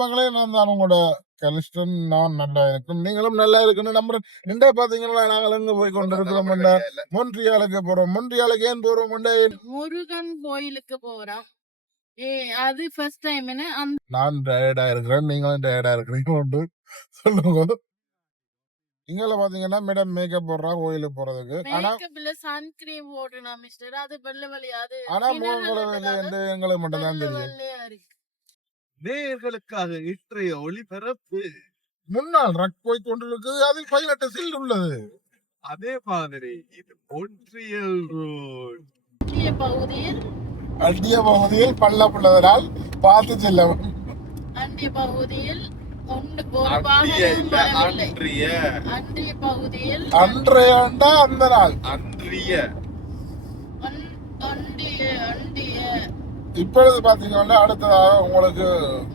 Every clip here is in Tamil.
மகளே, நான் தான் உங்களோட கலிஸ்டன். நான் நல்லா இருக்கும், நீங்களும் நல்லா இருக்கணும் நம்புறேன். ரெண்டா பாத்தீங்கன்னா நாங்கள் எங்க போய் கொண்டிருக்கிறோம், மொன்றியாலுக்கு போறோம். மொன்றியாலுக்கு ஏன் போறோம்? முருகன் கோயிலுக்கு போறோம். அது ஃபர்ஸ்ட் டைம். நான் டயர்டா இருக்கிறேன், நீங்களும் டயர்டா இருக்கிறீங்க சொல்லுங்க. இங்க பாத்தீங்கன்னா மேடம் மேக்கப் போடுறா கோயிலுக்கு போறதுக்கு. மேக்கப்ல சன்கிரீம் போடுனா மிஸ்டர், அது வெள்ளை வெள்ளையாது. ஆனா முகங்களை எங்களுக்கு மட்டும் தான் தெரியும். நேயர்களுக்காக இன்றைய ஒளிபரப்பு முன்னாள் ரக் போய் கொண்டிருக்கு, அது 18 சீல் உள்ளது. அதே மாதிரி இது ஒன்றியல் ரோட் அண்டிய பகுதியில் பள்ளப்பட்டதனால் பார்த்து செல்லவும். அண்டிய பகுதியில் அன்றையண்டா அந்த நாள் இப்பொழுது பாத்தீங்கன்னா அடுத்ததாக உங்களுக்கு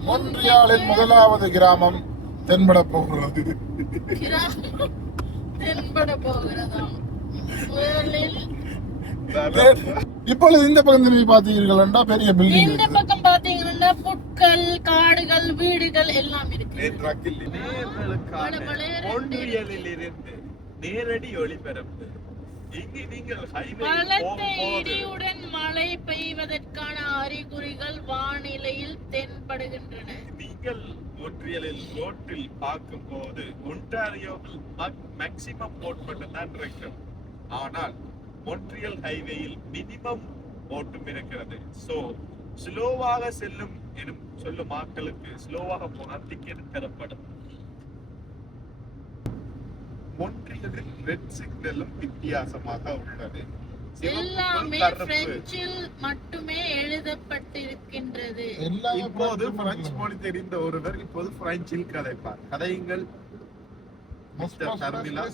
மொன்றியாலின் முதலாவது கிராமம் தென்பட போகிறது. இப்பொழுது இந்த பக்கம் திரும்பி பாத்தீங்கன்னா பெரிய பில்டிங். இந்த பக்கம் பாத்தீங்கன்னா புட்கள், காடுகள், வீடுகள் எல்லாம் இருக்கு. நேரடி ஒளிபரப்பு. இங்கு நீங்கள் பலத்த இடியுடன் மழை பெய்வதற்கான அறிகுறிகள் வானிலையில் தென்படுகின்றன. நீங்கள் ஒன்றியலில் ரோட்டில் பார்க்கும் போது ஒன்டாரியோவில் மேக்சிமம் ஓட்டம் தான் இருக்கும். ஆனால் மொன்ட்ரியல் ஹைவேயில் மினிமம் ஓட்டம் இருக்கிறது. சோ ஸ்லோவாக செல்லும் எனும் சொல்லும் மக்களுக்கு ஸ்லோவாக போனால் டிக்கெட் தரப்படும். மொன்ட்ரியலில் ரெட் சிக்னலும் வித்தியாசமாக உள்ளது. எல்லாமே பிரெஞ்சில் மட்டுமே எழுதப்பட்டிருக்கின்றது. இப்போது பிரெஞ்சு மொழி தெரிந்த ஒருவர் இப்போது பிரெஞ்சில் கதைப்பார். கதையுங்கள் மிஸ்டர் தர்மிலா.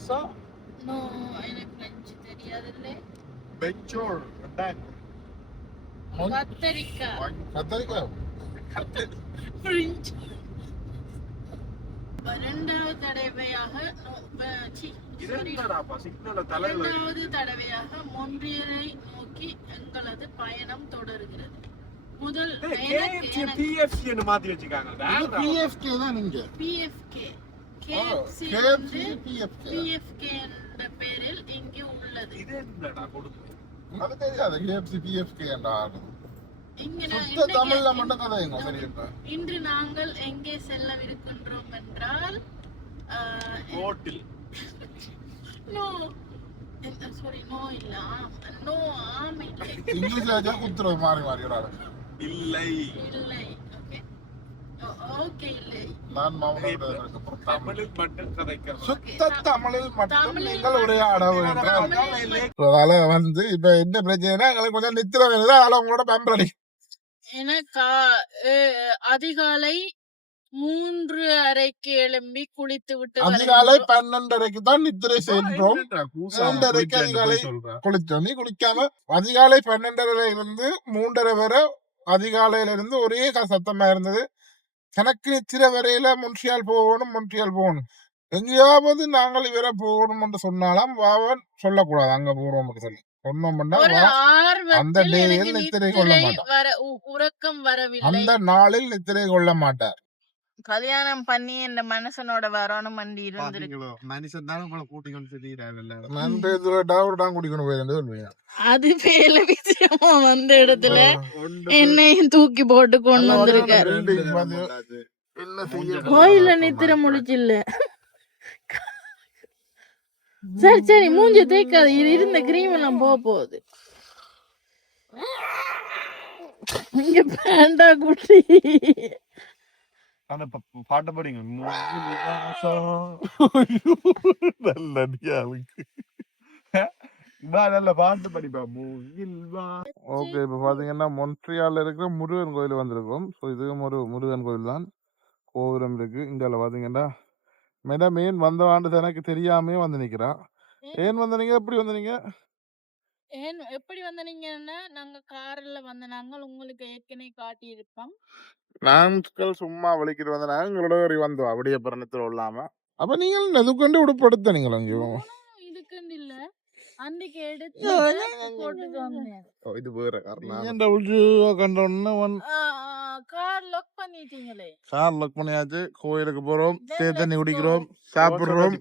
நோ, எனக்கு பிரெஞ்சு தெரியாதுல்ல. பெஞ்சோர் கத்தரிக்காய் பிரெஞ்சு. இரண்டாவது தடவையாக மொன்றியலை நோக்கி எங்களது பயணம் தொடர்கிறது. முதல் என்ற பெயரில் இங்கு உள்ளது. இன்று நாங்கள் எங்கே செல்லவிருக்கின்றோம் என்றால் வந்து இப்ப என்ன பிரச்சனை, எங்களுக்கு கொஞ்சம் நித்திர வருது, அதனால உங்களோட பம்பரடி. எனக்கு அதிகாலை 3:30 எழும்பி குளித்து விட்டு அதிகாலை 12:30 தான் நித்திரை சென்றோம். 2:30 அதிகாலை குளித்தோம். நீ குளிக்காம அதிகாலை 12:30 இருந்து 3:30 வரை அதிகாலையில இருந்து ஒரே சத்தமா இருந்தது. எனக்கு நித்திரை வரையில மொன்ட்ரியால் போகணும். எங்கேயாவது நாங்கள் இவரை போகணும் என்று சொன்னாலும் வாவன் சொல்லக்கூடாது, அங்க போறோம் சொல்லி அந்த டேயில் நித்திரை கொள்ள மாட்டார். உறக்கம் வரவில்லை. அந்த நாளில் நித்திரை கொள்ள மாட்டார். கல்யாணம் பண்ணி இந்த மனுஷனோட வரணும் இருந்திருக்கு. மனுஷன் தான் உங்களை கூட்டிக்கொண்டு தெரியுறாங்கல்ல. அது வேலை விஷயமா வந்த இடத்துல என்னையும் தூக்கி போட்டு கொண்டு வந்திருக்காரு. கோயில நித்திர முடிச்சில்ல. சரி மூஞ்ச தேய்க்காது, இருந்த கிரீம் எல்லாம் போகுது. இங்க பேண்டா குட்டி அந்த பாட்ட படிங்க. நல்ல பாட்டு படிப்பா. ஓகே, இப்ப பாத்தீங்கன்னா மொன்ட்ரியால்ல இருக்கிற முருகன் கோயில் வந்திருக்கும். ஸோ இதுவும் ஒரு முருகன் கோயில் தான். கோபுரம் இருக்கு. இந்தியாவில் பாத்தீங்கன்னா மேடம் ஏன் வந்த ஆண்டு எனக்கு தெரியாமே வந்து நிக்கிறா. ஏன் வந்தீங்க? எப்படி வந்தீங்க? எப்படி வந்தீங்கன்னா, நாங்க கார்ல வந்த நாங்கள் உங்களுக்கு ஏற்கனவே காட்டி இருப்போம். நாங்கள் சும்மா வலிக்கிட்டு வந்த நாங்கள் உங்களோட வந்தோம் அப்படியே பிறனத்தில் இல்லாம. அப்ப நீங்கள் எதுக்கொண்டு உடுப்படுத்த நீங்கள் அங்கேயும் இதுக்குன்னு இல்ல. அன்னைக்கு எடுத்து போட்டுட்டு வந்தேன். இது வேற காரணம். இந்த உள்ஜு கண்டோன்னு கார் லாக் பண்ணிட்டீங்களே. கார் லாக் பண்ணியாச்சு. கோயிலுக்கு போறோம், Then தேர் தண்ணி let's குடிக்கிறோம், go. சாப்பிடுறோம்,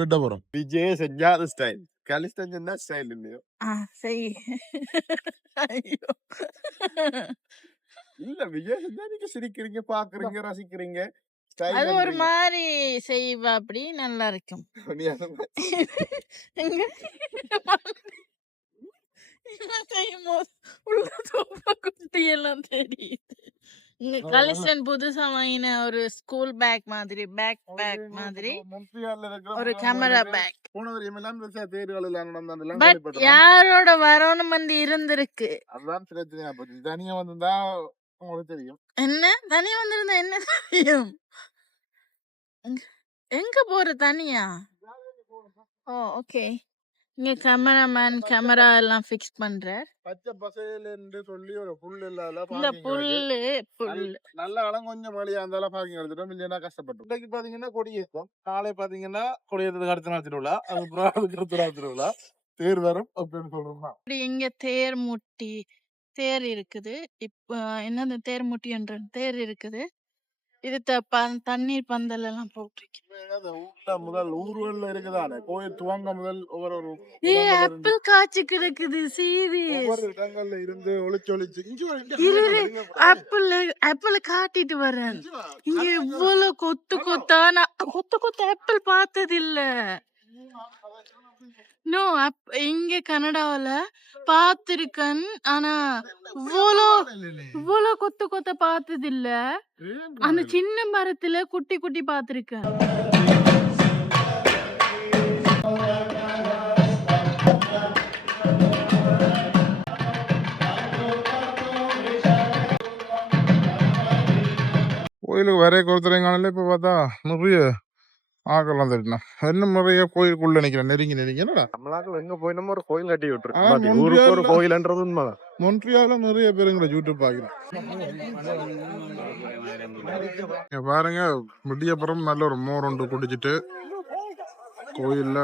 விட்ட போறோம். விஜய் செஞ்சாத ஸ்டைல், கலிஸ்டன் செஞ்சா ஸ்டைல் இல்லையோ? சரி. ஐயோ. இல்ல விஜய் செஞ்சா நீங்க சிரிக்கிறீங்க, பாக்குறீங்க, ரசிக்கிறீங்க. ஸ்டைல் அது ஒரு பண்றீங்க. மாதிரி செய்வா, அப்படி நல்லா இருக்கும். நீ அந்த மாதிரி எங்க இதெல்லாம் செய்யும்போது உள்ள தோப்பா குட்டி எல்லாம் தெரியுது. இங்க கலிஸ்டன் புதுசா வாங்கின ஒரு ஸ்கூல் பேக் மாதிரி, பேக் மாதிரி மொன்ட்ரியால்ல இருக்கிற ஒரு கேமரா பேக். போன வரையும் எல்லாம் தேர்தல் நடந்ததெல்லாம் பட் கேள்விப்பட்டோம். யாரோட வரணும் வந்து இருந்திருக்கு. அதுதான் பிரச்சனையா போச்சு. தனியா வந்திருந்தா உங்களுக்கு தெரியும். என்ன தனியா வந்திருந்தா என்ன தெரியும்? எங்க போற தனியா? ஓ ஓகே. இங்க கேமராமேன் கேமரா எல்லாம் ஃபிக்ஸ் பண்றார். பச்சை பசையில என்று சொல்லி ஒரு புல் இல்லாத இந்த புல்லு நல்ல காலம் கொஞ்சம் மழையா இருந்தாலும் பார்க்கிங் எடுத்துட்டோம், இல்லைன்னா கஷ்டப்பட்டோம். இன்னைக்கு பாத்தீங்கன்னா கொடியேற்றம், நாளை பாத்தீங்கன்னா கொடியேற்றத்துக்கு அடுத்த நாள் திருவிழா, அதுக்கப்புறம் அதுக்கு அடுத்த நாள் திருவிழா, தேர் வரும் அப்படின்னு சொல்றோம். இப்படி இங்க தேர் இருக்குது. இப்ப என்னது தேர் முட்டி என்ற தேர் இருக்குது. இது தண்ணீர் பந்தல் எல்லாம் போட்டிருக்கு. முதல் ஊர்வல்ல இருக்குதானே, கோயில் துவங்க முதல் ஒவ்வொரு ஆப்பிள் காய்ச்சி கிடக்குது. ஒவ்வொரு இடங்கள்ல இருந்து ஒளிச்சு ஆப்பிள் காட்டிட்டு வரேன். இங்க இவ்வளவு கொத்தா நான் கொத்து ஆப்பிள் பார்த்தது இல்ல. நோ, இங்க கனடாவில பாத்திருக்கேன், ஆனா இவ்வளவு கொத்த பார்த்தது இல்ல. அந்த சின்ன மரத்துல குட்டி பாத்திருக்கேன். கோயிலுக்கு வரைய கொடுத்துறீங்க. இப்ப பார்த்தா நிறைய ஆக்கலாம் தெரியும். என்ன முறையா கோயிலுக்குள்ள நிக்கிறேன், நெருங்கி என்னடா நம்மளாக்கள் எங்க போய் நம்ம ஒரு கோயில் கட்டி ஆ, விட்டுருக்கோம். ஊருக்கு ஒரு கோயில்ன்றது உண்மைதான். மொன்ட்ரியால நிறைய பேருங்களை யூடியூப் பாக்குறேன். இங்க பாருங்க, முடியப்புறம் நல்ல ஒரு மோர் ஒன்று குடிச்சிட்டு கோயில்ல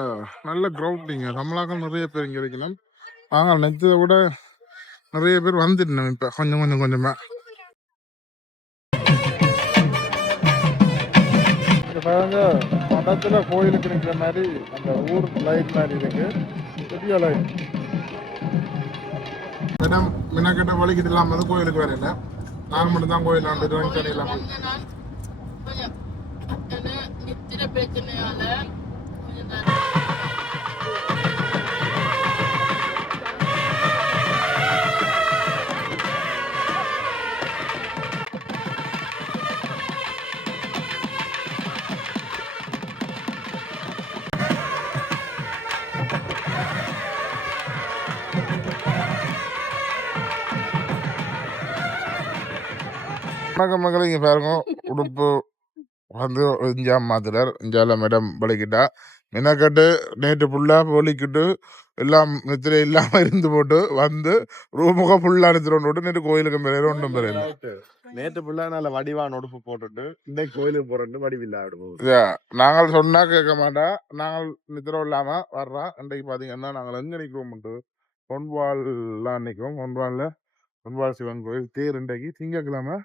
நல்ல கிரௌண்டிங்க. நம்மளாக்கள் நிறைய பேர் இங்க இருக்கணும். நாங்கள் நினைச்சதை விட நிறைய பேர் வந்துட்டோம். இப்ப கொஞ்சமா பாருங்க, மடத்துல கோயிலுக்கு நிற்கிற மாதிரி அந்த ஊர் லைட் மாதிரி இருக்கு, பெரிய லைட். இடம் மினக்கட்ட வலிக்கிட்டு இல்லாம கோயிலுக்கு வேற இல்லை, நாங்கள் மட்டும்தான் கோயில் ஆண்டு இல்லாம. நித்திர பிரச்சனையால மக்களை இங்க பாருங்க, உடுப்பு வந்து இஞ்சாம் மாத்துறார். இஞ்சால மேடம் பலிக்கிட்டா மினக்கட்டு நேற்று ஃபுல்லா ஒலிக்கிட்டு எல்லாம் நித்திரை இல்லாம இருந்து போட்டு வந்து ரூமுக ஃபுல்லா நித்திரம் போட்டு நேற்று கோயிலுக்கு மேலே ஒன்றும் பேர் நேற்று ஃபுல்லா நல்ல வடிவான உடுப்பு போட்டுட்டு இந்த கோயிலுக்கு போறேன்னு வடிவில்லா ஆடுவோம். நாங்கள் சொன்னா கேட்க மாட்டா. நாங்கள் நித்திரம் இல்லாம வர்றோம். இன்றைக்கு பாத்தீங்கன்னா நாங்கள் எங்க நிக்கிறோம், பொன்வால்லாம் நிக்கிறோம். பொன்வால் சிவன் கோயில் தேர் இன்றைக்கு திங்கக்கிழமை.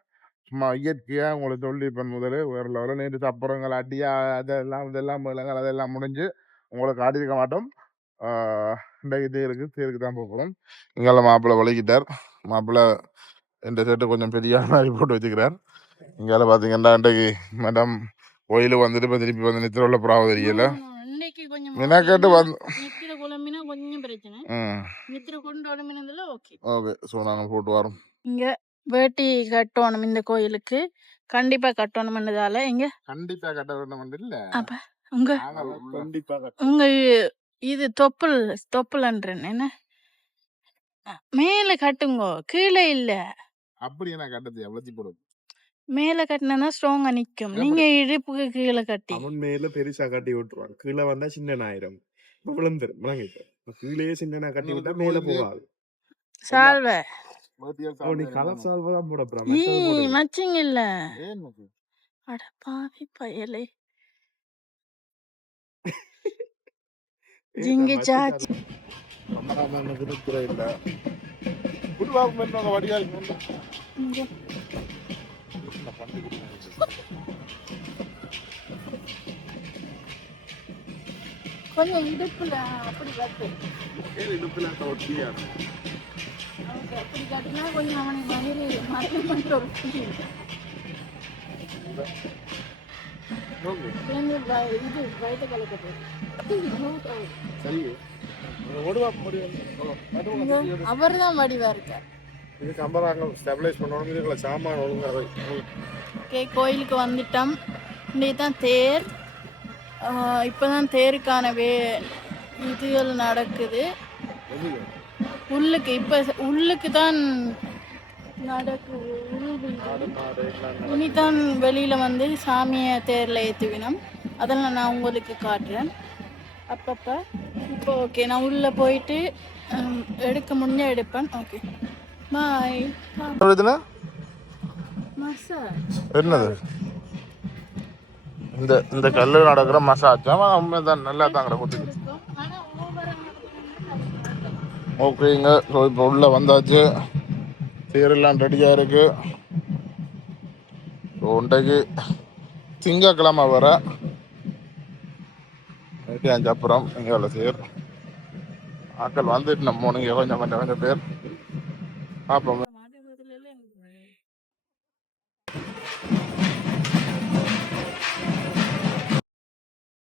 சும்மா இயற்கையா உங்களுக்கு தொழில்நுட்பம் முதல்ல வேற லெவலில் நேற்று தப்புறங்கள் அடியா அதெல்லாம் முடிஞ்சு உங்களுக்கு ஆடிருக்க மாட்டோம். இன்றைக்கு தேருக்கு தான் போகிறோம். இங்கே மாப்பிள்ளை வலிக்கிட்டார். மாப்பிள்ளை இந்த செட்டு கொஞ்சம் பெரிய மாதிரி போட்டு வச்சுக்கிறார். இங்கால பார்த்தீங்கன்னா இன்றைக்கு மேடம் கோயிலுக்கு வந்துட்டு இப்போ திருப்பி வந்து நித்திர உள்ள புறாவை தெரியல. மினக்கட்டு வந்து ஓகே. ஸோ நாங்கள் போட்டு வரோம். இங்க வேட்டி கட்டணும், இந்த கோயிலுக்கு கண்டிப்பா கட்டணும்ன்றதால இங்க கண்டிப்பா கட்ட வேண்டும் இல்ல. அப்ப உங்க கண்டிப்பா உங்க இது தொப்புலன்றேன் என்ன, மேல கட்டுங்க, கீழே இல்ல. அப்படி என்ன கட்டது எவ்வளவு போடும், மேல கட்டினா ஸ்ட்ராங்கா நிக்கும். நீங்க இடுப்புக்கு கீழே கட்டி அவன் மேல பெருசா கட்டி விட்டுருவான், கீழே வந்தா சின்ன ஆயிரம் விழுந்துரும். கீழே சின்ன கட்டி விட்டா மேல போகாது. சால்வை நீ கலர் சால்வை தான் போட போற, மச்சிங் இல்ல. அட பாவி பயலே, ஜிங்கி சாச்சி அம்மா இருக்கிற இல்ல குருவாக்கு என்ன வடியா இருக்கு இங்க. கொஞ்சம் இடுப்புல அப்படி கட்டு. அவனுக்கு அப்படி கட்டினா கொஞ்சம் அவனுக்கு மயிறு மட்டும் ஒரு புள்ளி. பிள்ளைங்க இது வயிற்று கலக்கட்டு. சரி அவர் தான் வடிவா இருக்கார். இது கம்பராங்க ஸ்டெபிலைஸ் பண்ணணும் இதுக்குள்ள சாமான் ஒழுங்காக ஓகே, கோயிலுக்கு வந்துட்டோம். இன்னைக்கு தான் தேர். இப்போதான் தேருக்கான இதுகள் நடக்குது. உள்ளுக்கு இப்போ உள்ளுக்கு தான் நடக்குது. இனிதான் வெளியில வந்து சாமியை தேர்ல ஏற்றுவினோம். அதெல்லாம் நான் உங்களுக்கு காட்டுறேன் அப்பப்போ. இப்போ ஓகே, நான் உள்ள போயிட்டு எடுக்க முடிஞ்ச எடுப்பேன். ஓகே, பாய். மசாஜ் என்னது இந்த இந்த கல்லு நடக்கிற மசாஜ் உண்மைதான் நல்லா தான் கொடுத்து ஓகேங்க. ஸோ இப்போ உள்ள வந்தாச்சு, தேரெல்லாம் ரெடியாக இருக்கு. ஸோ இன்றைக்கு திங்கக்கிழமை வர 5 அப்புறம் எங்களை சேர் ஆக்கள் வந்துட்டு நம்ம கொஞ்சம் பேர் பார்ப்போம்.